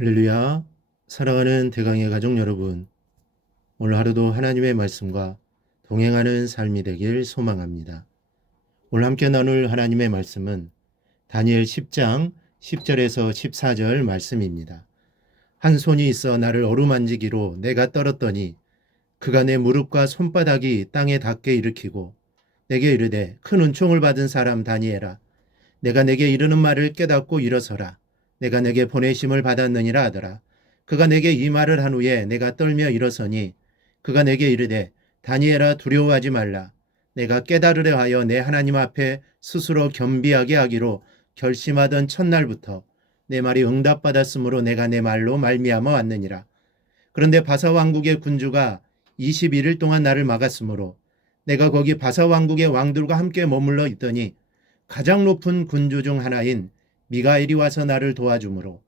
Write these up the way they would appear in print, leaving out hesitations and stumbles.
할렐루야. 사랑하는 대강의 가족 여러분, 오늘 하루도 하나님의 말씀과 동행하는 삶이 되길 소망합니다. 오늘 함께 나눌 하나님의 말씀은 다니엘 10장 10절에서 14절 말씀입니다. 한 손이 있어 나를 어루만지기로 내가 떨었더니 그가 내 무릎과 손바닥이 땅에 닿게 일으키고 내게 이르되 큰 은총을 받은 사람 다니엘아, 내가 내게 이르는 말을 깨닫고 일어서라. 내가 내게 보내심을 받았느니라 하더라. 그가 내게 이 말을 한 후에 내가 떨며 일어서니 그가 내게 이르되 다니엘아, 두려워하지 말라. 내가 깨달으려 하여 내 하나님 앞에 스스로 겸비하게 하기로 결심하던 첫날부터 내 말이 응답받았으므로 내가 내 말로 말미암아 왔느니라. 그런데 바사 왕국의 군주가 21일 동안 나를 막았으므로 내가 거기 바사 왕국의 왕들과 함께 머물러 있더니 가장 높은 군주 중 하나인 미가엘이 와서 나를 도와주므로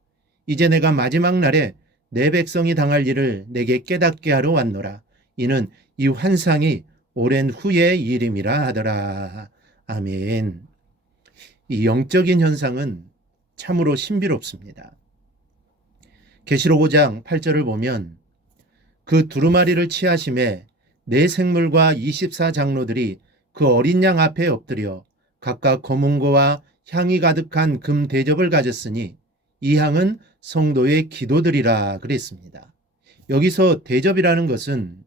이제 내가 마지막 날에 내 백성이 당할 일을 내게 깨닫게 하러 왔노라. 이는 이 환상이 오랜 후의 일임이라 하더라. 아멘. 이 영적인 현상은 참으로 신비롭습니다. 계시록 5장 8절을 보면 그 두루마리를 취하심에 네 생물과 24장로들이 그 어린 양 앞에 엎드려 각각 검은고와 향이 가득한 금 대접을 가졌으니 이 향은 성도의 기도들이라 그랬습니다. 여기서 대접이라는 것은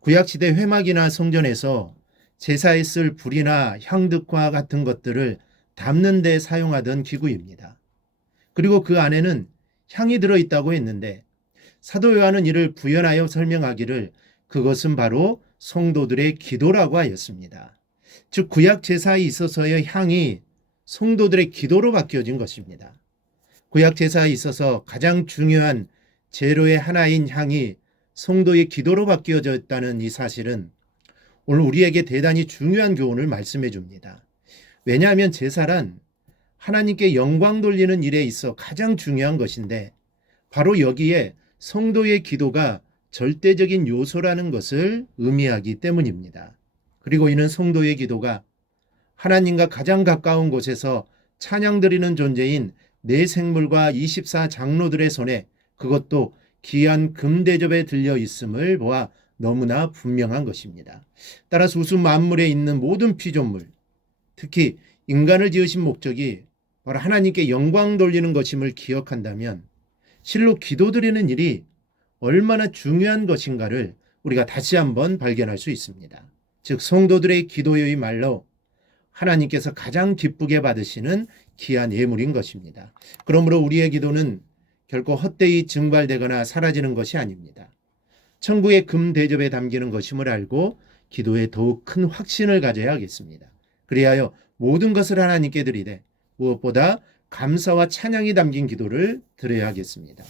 구약시대 회막이나 성전에서 제사에 쓸 불이나 향득과 같은 것들을 담는 데 사용하던 기구입니다. 그리고 그 안에는 향이 들어있다고 했는데 사도 요한은 이를 부연하여 설명하기를 그것은 바로 성도들의 기도라고 하였습니다. 즉 구약 제사에 있어서의 향이 성도들의 기도로 바뀌어진 것입니다. 구약 제사에 있어서 가장 중요한 재료의 하나인 향이 성도의 기도로 바뀌어졌다는 이 사실은 오늘 우리에게 대단히 중요한 교훈을 말씀해 줍니다. 왜냐하면 제사란 하나님께 영광 돌리는 일에 있어 가장 중요한 것인데 바로 여기에 성도의 기도가 절대적인 요소라는 것을 의미하기 때문입니다. 그리고 이는 성도의 기도가 하나님과 가장 가까운 곳에서 찬양드리는 존재인 네 생물과 24장로들의 손에 그것도 귀한 금대접에 들려 있음을 보아 너무나 분명한 것입니다. 따라서 우주 만물에 있는 모든 피조물, 특히 인간을 지으신 목적이 바로 하나님께 영광 돌리는 것임을 기억한다면 실로 기도드리는 일이 얼마나 중요한 것인가를 우리가 다시 한번 발견할 수 있습니다. 즉 성도들의 기도의 말로 하나님께서 가장 기쁘게 받으시는 귀한 예물인 것입니다. 그러므로 우리의 기도는 결코 헛되이 증발되거나 사라지는 것이 아닙니다. 천국의 금 대접에 담기는 것임을 알고 기도에 더욱 큰 확신을 가져야 하겠습니다. 그리하여 모든 것을 하나님께 드리되 무엇보다 감사와 찬양이 담긴 기도를 드려야 하겠습니다.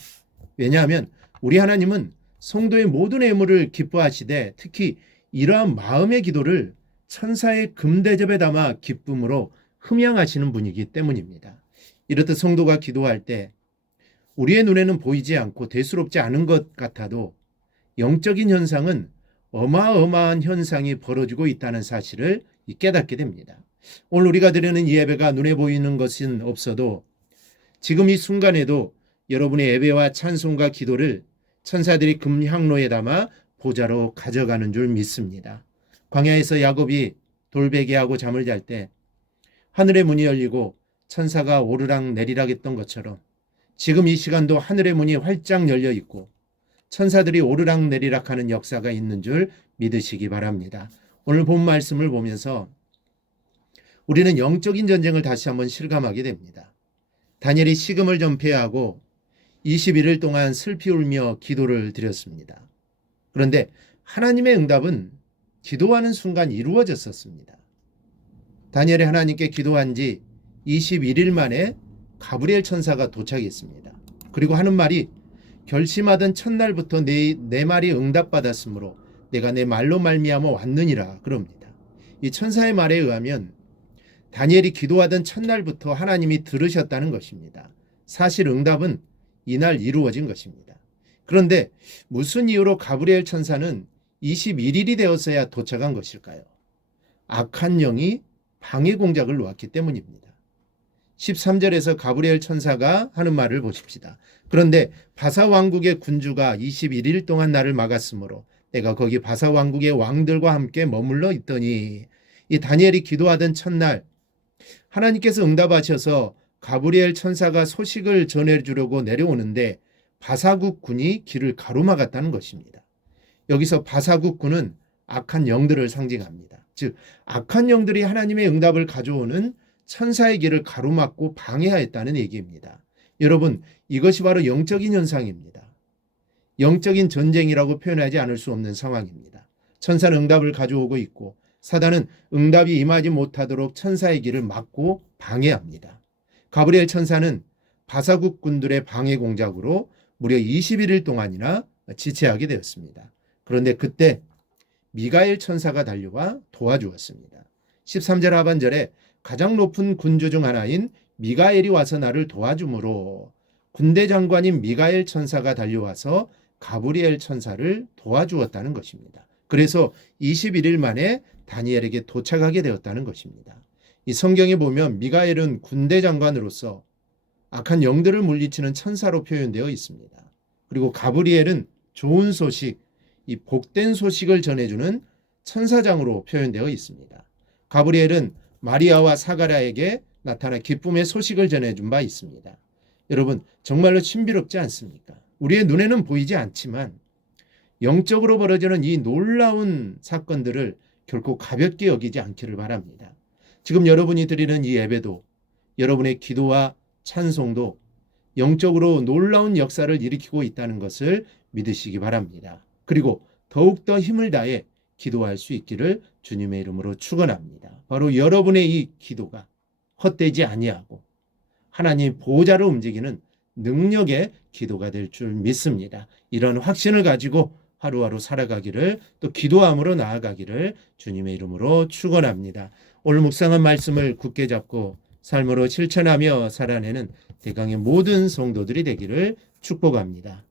왜냐하면 우리 하나님은 성도의 모든 예물을 기뻐하시되 특히 이러한 마음의 기도를 천사의 금대접에 담아 기쁨으로 흠양하시는 분이기 때문입니다. 이렇듯 성도가 기도할 때 우리의 눈에는 보이지 않고 대수롭지 않은 것 같아도 영적인 현상은 어마어마한 현상이 벌어지고 있다는 사실을 깨닫게 됩니다. 오늘 우리가 드리는 이 예배가 눈에 보이는 것은 없어도 지금 이 순간에도 여러분의 예배와 찬송과 기도를 천사들이 금향로에 담아 보좌로 가져가는 줄 믿습니다. 광야에서 야곱이 돌베개하고 잠을 잘 때 하늘의 문이 열리고 천사가 오르락 내리락 했던 것처럼 지금 이 시간도 하늘의 문이 활짝 열려 있고 천사들이 오르락 내리락 하는 역사가 있는 줄 믿으시기 바랍니다. 오늘 본 말씀을 보면서 우리는 영적인 전쟁을 다시 한번 실감하게 됩니다. 다니엘이 식음을 전폐하고 21일 동안 슬피 울며 기도를 드렸습니다. 그런데 하나님의 응답은 기도하는 순간 이루어졌었습니다. 다니엘이 하나님께 기도한 지 21일 만에 가브리엘 천사가 도착했습니다. 그리고 하는 말이 결심하던 첫날부터 내 말이 응답받았으므로 내가 내 말로 말미암아 왔느니라 그럽니다. 이 천사의 말에 의하면 다니엘이 기도하던 첫날부터 하나님이 들으셨다는 것입니다. 사실 응답은 이날 이루어진 것입니다. 그런데 무슨 이유로 가브리엘 천사는 21일이 되었어야 도착한 것일까요? 악한 영이 방해 공작을 놓았기 때문입니다. 13절에서 가브리엘 천사가 하는 말을 보십시다. 그런데 바사 왕국의 군주가 21일 동안 나를 막았으므로 내가 거기 바사 왕국의 왕들과 함께 머물러 있더니, 이 다니엘이 기도하던 첫날 하나님께서 응답하셔서 가브리엘 천사가 소식을 전해주려고 내려오는데 바사국 군이 길을 가로막았다는 것입니다. 여기서 바사국 군은 악한 영들을 상징합니다. 즉 악한 영들이 하나님의 응답을 가져오는 천사의 길을 가로막고 방해하였다는 얘기입니다. 여러분, 이것이 바로 영적인 현상입니다. 영적인 전쟁이라고 표현하지 않을 수 없는 상황입니다. 천사는 응답을 가져오고 있고 사단은 응답이 임하지 못하도록 천사의 길을 막고 방해합니다. 가브리엘 천사는 바사국 군들의 방해 공작으로 무려 21일 동안이나 지체하게 되었습니다. 그런데 그때 미가엘 천사가 달려와 도와주었습니다. 13절 하반절에 가장 높은 군주 중 하나인 미가엘이 와서 나를 도와주므로, 군대 장관인 미가엘 천사가 달려와서 가브리엘 천사를 도와주었다는 것입니다. 그래서 21일 만에 다니엘에게 도착하게 되었다는 것입니다. 이 성경에 보면 미가엘은 군대 장관으로서 악한 영들을 물리치는 천사로 표현되어 있습니다. 그리고 가브리엘은 좋은 소식, 이 복된 소식을 전해주는 천사장으로 표현되어 있습니다. 가브리엘은 마리아와 사가랴에게 나타나 기쁨의 소식을 전해준 바 있습니다. 여러분, 정말로 신비롭지 않습니까? 우리의 눈에는 보이지 않지만 영적으로 벌어지는 이 놀라운 사건들을 결코 가볍게 여기지 않기를 바랍니다. 지금 여러분이 드리는 이 예배도, 여러분의 기도와 찬송도 영적으로 놀라운 역사를 일으키고 있다는 것을 믿으시기 바랍니다. 그리고 더욱더 힘을 다해 기도할 수 있기를 주님의 이름으로 축원합니다. 바로 여러분의 이 기도가 헛되지 아니하고 하나님 보호자를 움직이는 능력의 기도가 될 줄 믿습니다. 이런 확신을 가지고 하루하루 살아가기를, 또 기도함으로 나아가기를 주님의 이름으로 축원합니다. 오늘 묵상한 말씀을 굳게 잡고 삶으로 실천하며 살아내는 대강의 모든 성도들이 되기를 축복합니다.